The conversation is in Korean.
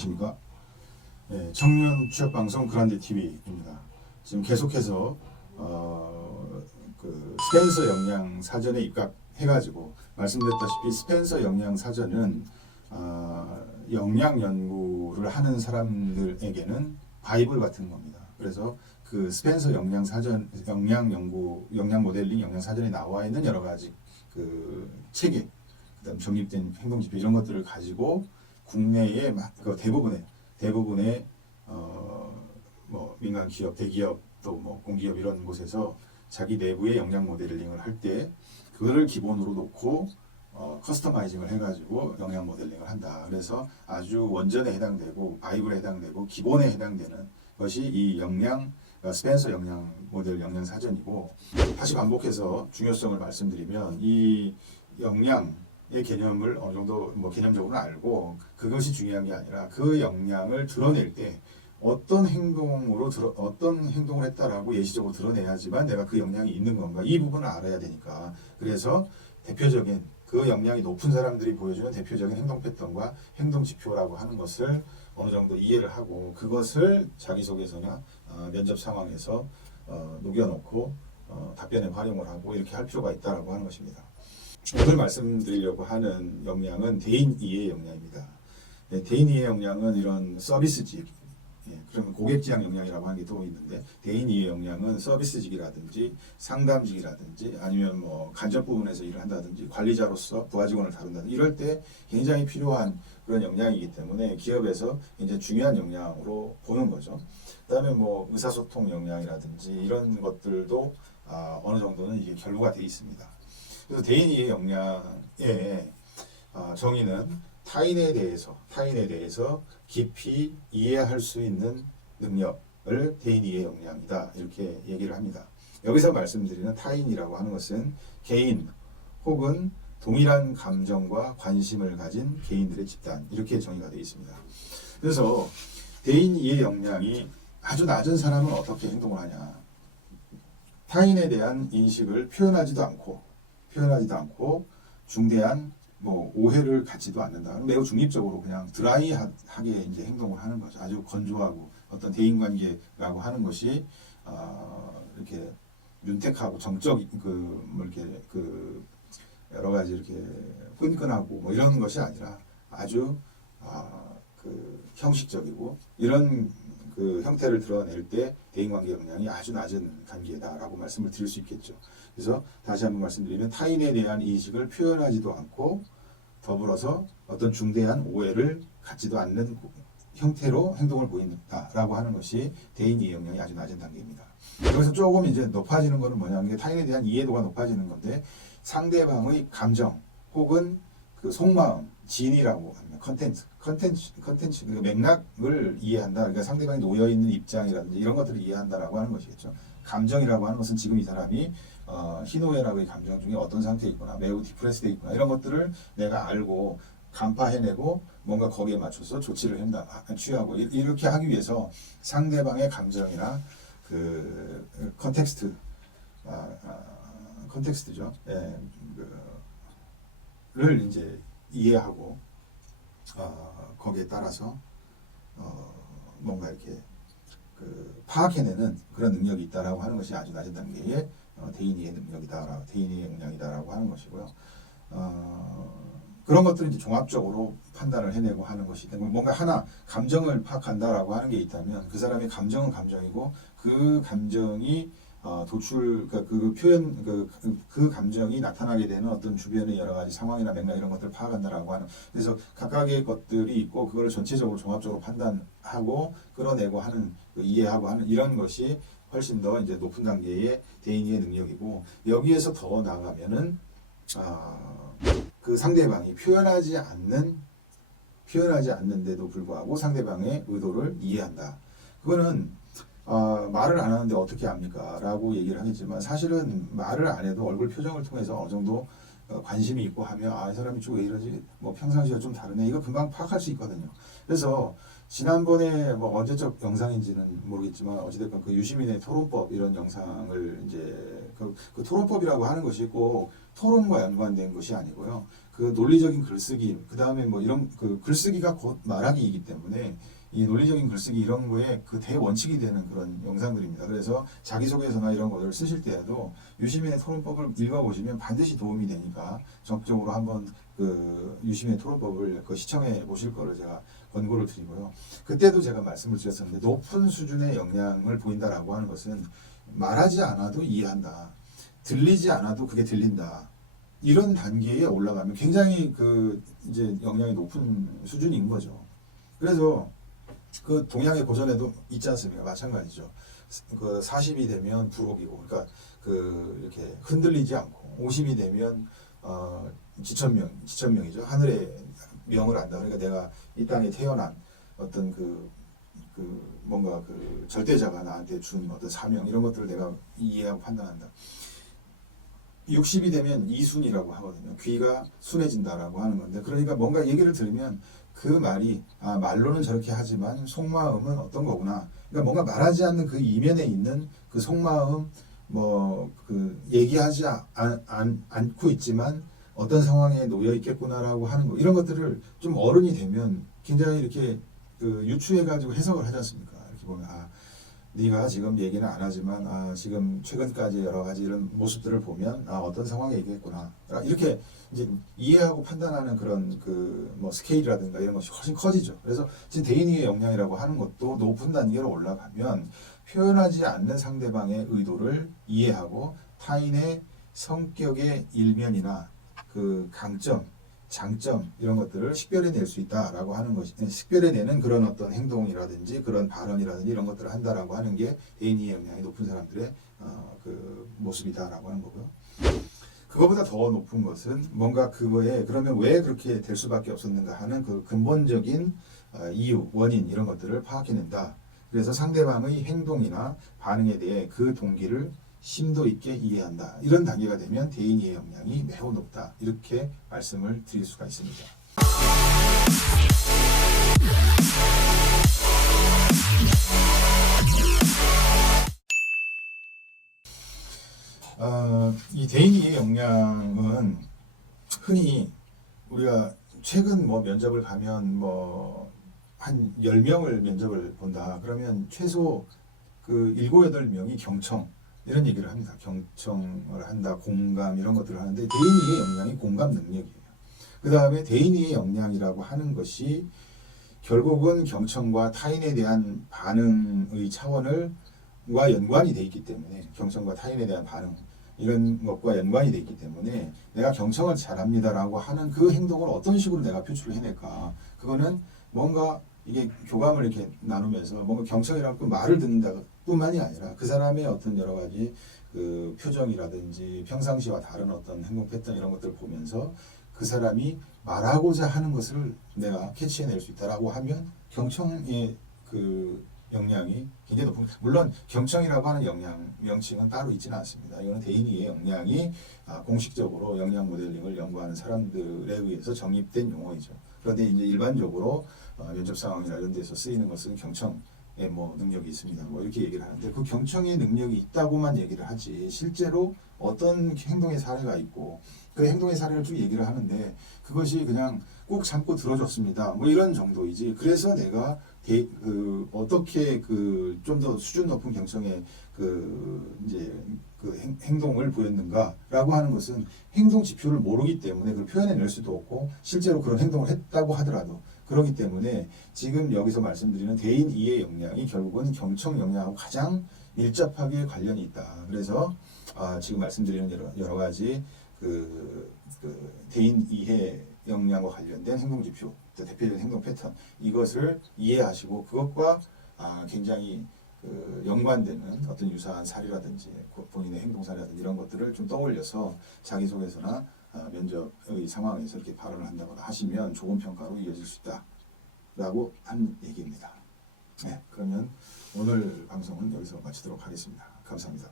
안녕하십니까? 네, 청년 취업 방송 그란데 TV입니다. 지금 계속해서 그 스펜서 역량 사전에 입각해가지고 말씀드렸다시피 스펜서 역량 사전은 역량 연구를 하는 사람들에게는 바이블 같은 겁니다. 그래서 그 스펜서 역량 사전, 역량 연구, 역량 모델링, 역량 사전에 나와 있는 여러 가지 그 체계, 그다음 정립된 행동 지표 이런 것들을 가지고 국내의 그 대부분의 뭐 민간 기업, 대기업 또 뭐 공기업 이런 곳에서 자기 내부의 역량 모델링을 할 때 그거를 기본으로 놓고 커스터마이징을 해가지고 역량 모델링을 한다. 그래서 아주 원전에 해당되고 바이블에 해당되고 기본에 해당되는 것이 이 역량 스펜서 역량 모델 역량 사전이고, 다시 반복해서 중요성을 말씀드리면 이 역량의 개념을 어느 정도 뭐 개념적으로 알고 그것이 중요한 게 아니라 그 역량을 드러낼 때 어떤 행동을 했다라고 예시적으로 드러내야지만 내가 그 역량이 있는 건가, 이 부분을 알아야 되니까. 그래서 대표적인 그 역량이 높은 사람들이 보여주는 대표적인 행동 패턴과 행동 지표라고 하는 것을 어느 정도 이해를 하고 그것을 자기소개서나 면접 상황에서 녹여놓고 답변에 활용을 하고 이렇게 할 필요가 있다라고 하는 것입니다. 오늘 말씀드리려고 하는 역량은 대인 이해 역량입니다. 네, 대인 이해 역량은 이런 서비스직, 그러면 고객지향 역량이라고 하는 게 또 있는데, 대인 이해 역량은 서비스직이라든지 상담직이라든지 아니면 뭐 간접 부분에서 일을 한다든지 관리자로서 부하 직원을 다룬다든지 이럴 때 굉장히 필요한 그런 역량이기 때문에 기업에서 굉장히 중요한 역량으로 보는 거죠. 그다음에 뭐 의사소통 역량이라든지 이런 것들도 어느 정도는 이게 결부가 되어 있습니다. 그래서 대인 이해 역량의 정의는 타인에 대해서 깊이 이해할 수 있는 능력을 대인 이해 역량이다, 이렇게 얘기를 합니다. 여기서 말씀드리는 타인이라고 하는 것은 개인 혹은 동일한 감정과 관심을 가진 개인들의 집단, 이렇게 정의가 되어 있습니다. 그래서 대인 이해 역량이 아주 낮은 사람은 어떻게 행동을 하냐? 타인에 대한 인식을 표현하지도 않고 중대한 뭐 오해를 갖지도 않는다. 매우 중립적으로 그냥 드라이하게 이제 행동을 하는 거죠. 아주 건조하고 어떤 대인관계라고 하는 것이 이렇게 윤택하고 정적 뭐 이렇게 여러 가지 이렇게 끈끈하고 뭐 이런 것이 아니라 아주 그 형식적이고 이런 그 형태를 드러낼 때 대인관계 역량이 아주 낮은 단계다라고 말씀을 드릴 수 있겠죠. 그래서 다시 한번 말씀드리면 타인에 대한 인식을 표현하지도 않고 더불어서 어떤 중대한 오해를 갖지도 않는 형태로 행동을 보인다라고 하는 것이 대인 이해 역량이 아주 낮은 단계입니다. 여기서 조금 이제 높아지는 것은 뭐냐면 타인에 대한 이해도가 높아지는 건데, 상대방의 감정 혹은 그 속마음, 진이라고 합니다. 컨텐츠 그 맥락을 이해한다. 그러니까 상대방이 놓여 있는 입장이라든지 이런 것들을 이해한다라고 하는 것이겠죠. 감정이라고 하는 것은 지금 이 사람이 희노애락의 감정 중에 어떤 상태에 있거나 매우 디프레스되어 있거나 이런 것들을 내가 알고 간파해내고 뭔가 거기에 맞춰서 조치를 취하고 이렇게 하기 위해서 상대방의 감정이나 그 컨텍스트죠. 를 이제 이해하고 거기에 따라서 뭔가 이렇게 파악해내는 그런 능력이 있다라고 하는 것이 아주 낮은 단계의 대인 이해 능력이다, 대인 이해 역량이다라고 하는 것이고요. 그런 것들은 이제 종합적으로 판단을 해내고 하는 것이 때문에 뭔가 하나 감정을 파악한다라고 하는 게 있다면 그 사람의 감정은 감정이고 그 감정이 그 감정이 나타나게 되는 어떤 주변의 여러 가지 상황이나 맥락 이런 것들을 파악한다라고 하는, 그래서 각각의 것들이 있고 그걸 전체적으로 종합적으로 판단하고 끌어내고 하는, 이해하고 하는 이런 것이 훨씬 더 이제 높은 단계의 대인의 능력이고, 여기에서 더 나아가면은 그 상대방이 표현하지 않는데도 불구하고 상대방의 의도를 이해한다. 그거는 말을 안 하는데 어떻게 합니까? 라고 얘기를 하겠지만, 사실은 말을 안 해도 얼굴 표정을 통해서 어느 정도 관심이 있고 하면 이 사람이 좀 왜 이러지? 뭐 평상시와 좀 다르네. 이거 금방 파악할 수 있거든요. 그래서 지난번에 뭐 언제적 영상인지는 모르겠지만 어찌됐건 그 유시민의 토론법 이런 영상을 이제 그 토론법이라고 하는 것이 꼭 토론과 연관된 것이 아니고요. 그 논리적인 글쓰기, 그 다음에 뭐 이런 그 글쓰기가 곧 말하기이기 때문에 이 논리적인 글쓰기 이런 거에 그 대원칙이 되는 그런 영상들입니다. 그래서 자기소개서나 이런 것을 쓰실 때에도 유시민의 토론법을 읽어보시면 반드시 도움이 되니까 적극적으로 한번 그 유시민의 토론법을 그 시청해 보실 거를 제가 권고를 드리고요. 그때도 제가 말씀을 드렸었는데 높은 수준의 역량을 보인다라고 하는 것은 말하지 않아도 이해한다. 들리지 않아도 그게 들린다. 이런 단계에 올라가면 굉장히 그 이제 역량이 높은 수준인 거죠. 그래서 그 동양의 고전에도 있지 않습니까? 마찬가지죠. 그 40이 되면 불옥이고, 그러니까 그 이렇게 흔들리지 않고 50이 되면 지천명이죠. 하늘의 명을 안다. 그러니까 내가 이 땅에 태어난 어떤 그 뭔가 그 절대자가 나한테 준 어떤 사명 이런 것들을 내가 이해하고 판단한다. 60이 되면 이순이라고 하거든요. 귀가 순해진다라고 하는 건데, 그러니까 뭔가 얘기를 들으면 그 말이 말로는 저렇게 하지만 속마음은 어떤 거구나. 그러니까 뭔가 말하지 않는 그 이면에 있는 그 속마음, 뭐 그 얘기하지 않고 있지만 어떤 상황에 놓여 있겠구나라고 하는 거, 이런 것들을 좀 어른이 되면 굉장히 이렇게 그 유추해가지고 해석을 하지 않습니까? 이렇게 보면 네가 지금 얘기는 안 하지만 지금 최근까지 여러 가지 이런 모습들을 보면 어떤 상황에 얘기했구나 이렇게 이제 이해하고 판단하는 그런 그 뭐 스케일이라든가 이런 것이 훨씬 커지죠. 그래서 지금 대인의 역량이라고 하는 것도 높은 단계로 올라가면 표현하지 않는 상대방의 의도를 이해하고 타인의 성격의 일면이나 그 강점, 장점 이런 것들을 식별해낼 수 있다라고 하는 것이, 식별해내는 그런 어떤 행동이라든지 그런 발언이라든지 이런 것들을 한다라고 하는 게 대인의 역량이 높은 사람들의 그 모습이다라고 하는 거고요. 그거보다 더 높은 것은 뭔가 그거에 그러면 왜 그렇게 될 수밖에 없었는가 하는 그 근본적인 이유, 원인 이런 것들을 파악해낸다. 그래서 상대방의 행동이나 반응에 대해 그 동기를 심도 있게 이해한다. 이런 단계가 되면 대인의 역량이 매우 높다. 이렇게 말씀을 드릴 수가 있습니다. 이 대인의 역량은 흔히 우리가 최근 뭐 면접을 가면 뭐 한 10명을 면접을 본다. 그러면 최소 그 7, 8명이 경청 이런 얘기를 합니다. 경청을 한다, 공감 이런 것들을 하는데 대인의 역량이 공감 능력이에요. 그 다음에 대인의 역량이라고 하는 것이 결국은 경청과 타인에 대한 반응의 차원과 연관이 돼 있기 때문에 경청과 타인에 대한 반응 이런 것과 연관이 돼 있기 때문에 내가 경청을 잘합니다라고 하는 그 행동을 어떤 식으로 내가 표출을 해낼까, 그거는 뭔가 이게 교감을 이렇게 나누면서 뭔가 경청이라고 그 말을 듣는다 뿐만이 아니라 그 사람의 어떤 여러 가지 그 표정이라든지 평상시와 다른 어떤 행동 패턴 이런 것들을 보면서 그 사람이 말하고자 하는 것을 내가 캐치해낼 수 있다라고 하면 경청의 그 역량이 굉장히 높은, 물론 경청이라고 하는 역량 명칭은 따로 있지는 않습니다. 이거는 대인의 역량이 공식적으로 역량 모델링을 연구하는 사람들에 의해서 정립된 용어이죠. 그런데 이제 일반적으로 면접 상황이나 이런 데서 쓰이는 것은 경청의 뭐 능력이 있습니다. 뭐 이렇게 얘기를 하는데 그 경청의 능력이 있다고만 얘기를 하지 실제로 어떤 행동의 사례가 있고 그 행동의 사례를 쭉 얘기를 하는데 그것이 그냥 꼭 참고 들어줬습니다. 뭐 이런 정도이지. 그래서 내가 어떻게 그 좀 더 수준 높은 경청의 그 이제 그 행동을 보였는가라고 하는 것은 행동 지표를 모르기 때문에 그걸 표현해낼 수도 없고 실제로 그런 행동을 했다고 하더라도 그렇기 때문에 지금 여기서 말씀드리는 대인 이해 역량이 결국은 경청 역량하고 가장 밀접하게 관련이 있다. 그래서 지금 말씀드리는 여러 가지 그 대인 이해 역량과 관련된 행동 지표, 대표적인 행동 패턴 이것을 이해하시고 그것과 굉장히 그 연관되는 어떤 유사한 사례라든지 본인의 행동 사례라든지 이런 것들을 좀 떠올려서 자기소개서나 면접의 상황에서 이렇게 발언을 한다거나 하시면 좋은 평가로 이어질 수 있다라고 한 얘기입니다. 네, 그러면 오늘 방송은 여기서 마치도록 하겠습니다. 감사합니다.